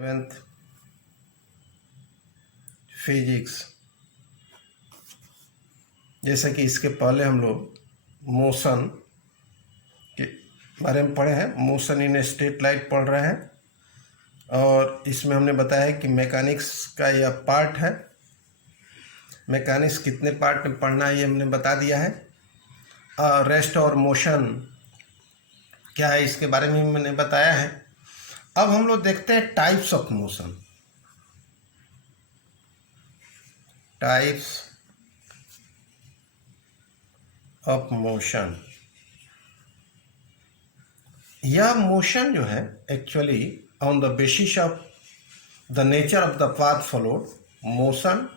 Seventh physics. जैसे कि इसके पहले हम लोग मोशन के बारे में पढ़े हैं, मोशन इन स्ट्रेट लाइन पढ़ रहे हैं और इसमें हमने बताया है कि मैकेनिक्स का यह पार्ट है। मैकेनिक्स कितने पार्ट में पढ़ना है ये हमने बता दिया है। रेस्ट और मोशन क्या है इसके बारे में मैंने बताया है। अब हम लोग देखते हैं types of motion. Types of motion, यह मोशन जो है actually on the basis of the nature of the path followed, motion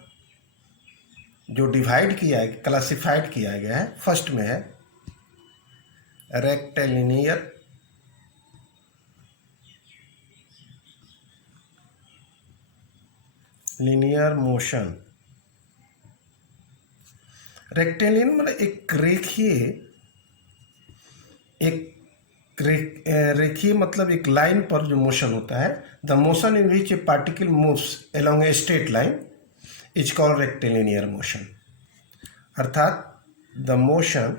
जो डिवाइड किया है, क्लासिफाइड किया गया है। फर्स्ट में है रेक्टिलिनियर, लिनियर मोशन। रेक्टिलिनियर मतलब रेखीय मतलब एक लाइन पर जो मोशन होता है। The motion in which a particle moves along a straight line is called rectilinear motion. अर्थात the motion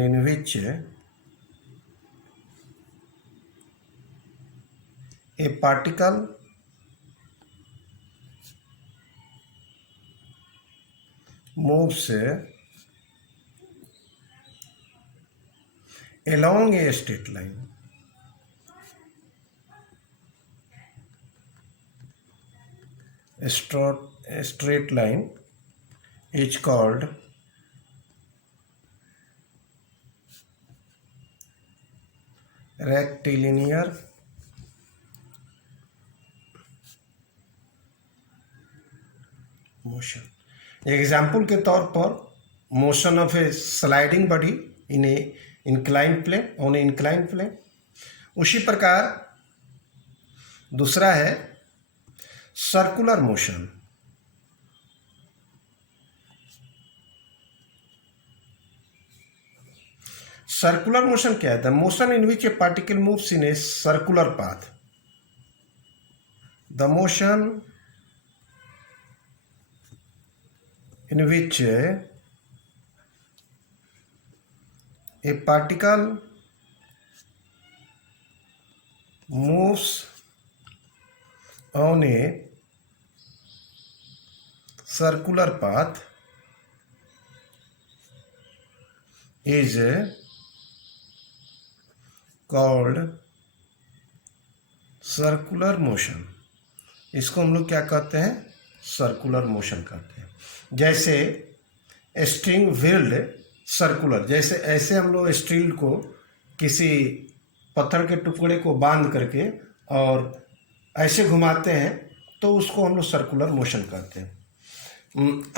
in which a particle moves along a straight line. A straight line is called rectilinear motion. Example के तौर पर motion of a sliding body in a incline plane, on a incline plane. उसी प्रकार दूसरा है circular motion. Circular motion क्या है? The motion in which a particle moves in a circular path. The motion in which a particle moves on a circular path is called circular motion. इसको हम लोग क्या कहते हैं? सर्कुलर मोशन कहते हैं। जैसे स्ट्रिंग व्हील्ड सर्कुलर, जैसे ऐसे हम लोग स्टील को किसी पत्थर के टुकड़े को बांध करके और ऐसे घुमाते हैं तो उसको हम लोग सर्कुलर मोशन कहते हैं।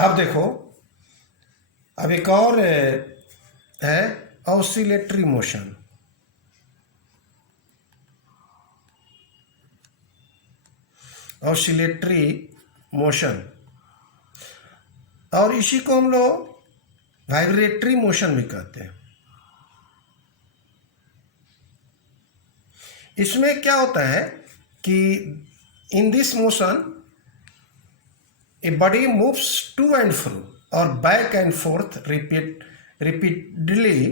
अब देखो, अब एक और है ऑसिलेटरी मोशन। ऑसिलेटरी मोशन, और इसी को हम लोग वाइब्रेटरी मोशन भी कहते हैं। इसमें क्या होता है कि in this motion a body moves to and fro और back and forth repeatedly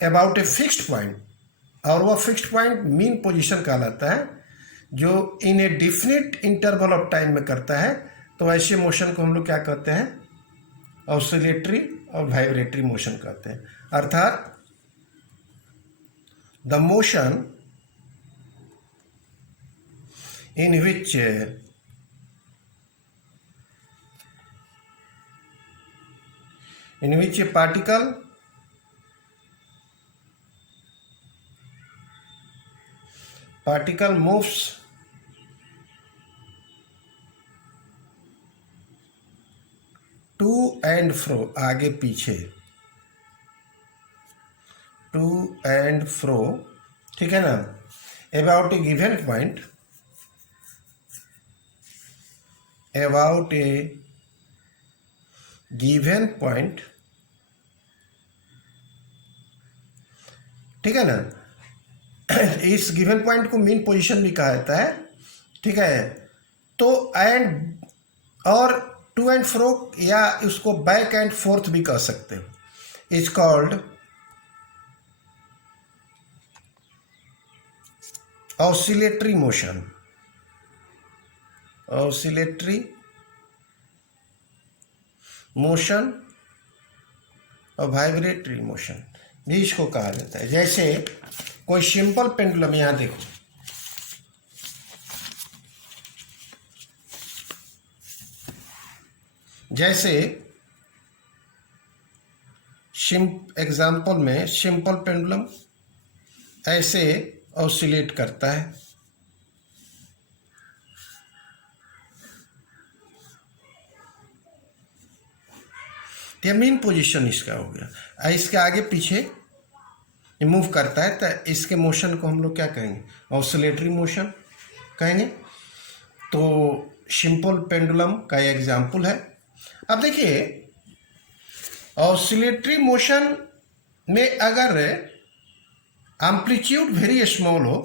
about a fixed point, और वह फिक्स्ड पॉइंट मीन पोजीशन कहलाता है, जो in a definite interval of time में करता है। तो ऐसे मोशन को हम लोग क्या कहते हैं? ऑसिलेटरी और वाइब्रेटरी मोशन कहते हैं। अर्थात the motion in which a particle moves to and fro, आगे पीछे, टू एंड फ्रो, ठीक है ना, about a given point, about a given point, ठीक है ना। इस गिवन पॉइंट को मीन पोजीशन भी कहा जाता है, ठीक है। तो एंड और टू एंड फ्रो या उसको बैक एंड फोर्थ भी कह सकते हो, is called oscillatory motion. Oscillatory motion और वाइब्रेटरी मोशन भी इसको कहा जाता है। जैसे कोई सिंपल पेंडुलम, यहां देखो, जैसे एग्जाम्पल में सिंपल पेंडुलम ऐसे ऑसिलेट करता है, ये मेन पोजीशन इसका हो गया। इसके आगे पीछे मूव करता है तो इसके मोशन को हम लोग क्या कहेंगे, ऑसिलेटरी मोशन कहेंगे। तो सिंपल पेंडुलम का एग्जाम्पल है। अब देखिए ऑसिलेटरी मोशन में अगर एम्पलीट्यूड वेरी स्मॉल हो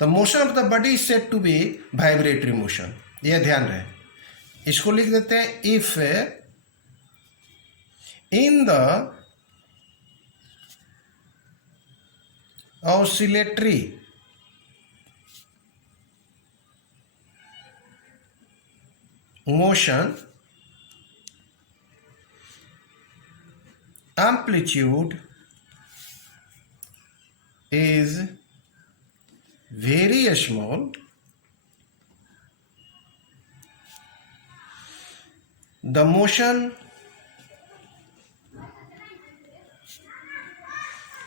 तो motion of the body is said to be vibratory motion. यह ध्यान रहे, इसको लिख देते हैं, if in the oscillatory motion amplitude is very small, the motion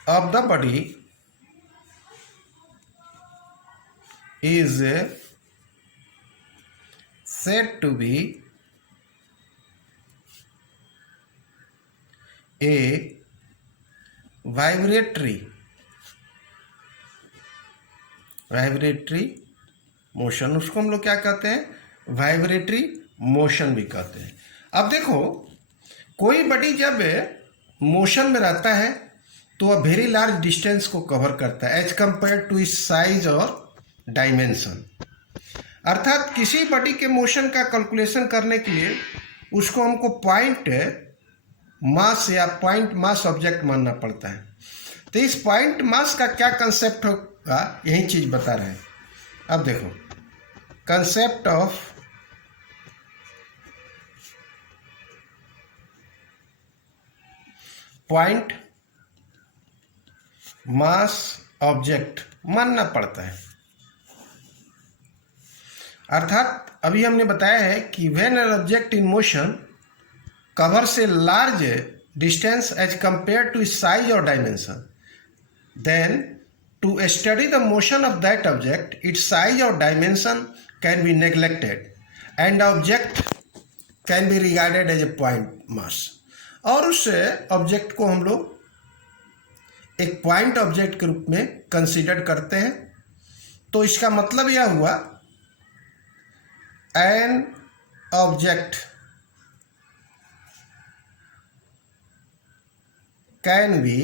of the body is said to be a vibratory motion. उसको हम लोग क्या कहते हैं, वाइब्रेटरी मोशन भी कहते हैं। अब देखो कोई बॉडी जब मोशन में रहता है तो वह वेरी लार्ज डिस्टेंस को कवर करता है एज कंपेयर टू इस साइज और डायमेंशन। अर्थात किसी बॉडी के मोशन का कैलकुलेशन करने के लिए उसको हमको पॉइंट मास या पॉइंट मास ऑब्जेक्ट मानना पड़ता है। तो इस पॉइंट मास का क्या कंसेप्ट होगा, यही चीज बता रहे हैं। अब देखो concept of point mass object मानना पड़ता है। अर्थात अभी हमने बताया है कि when an object in motion covers a large distance as compared to its size or dimension, then to study the motion of that object, its size or dimension can be neglected and the object can be regarded as a point mass। और उस object को हम लोग एक point object के रूप में consider करते हैं। तो इसका मतलब यह हुआ एन ऑब्जेक्ट can be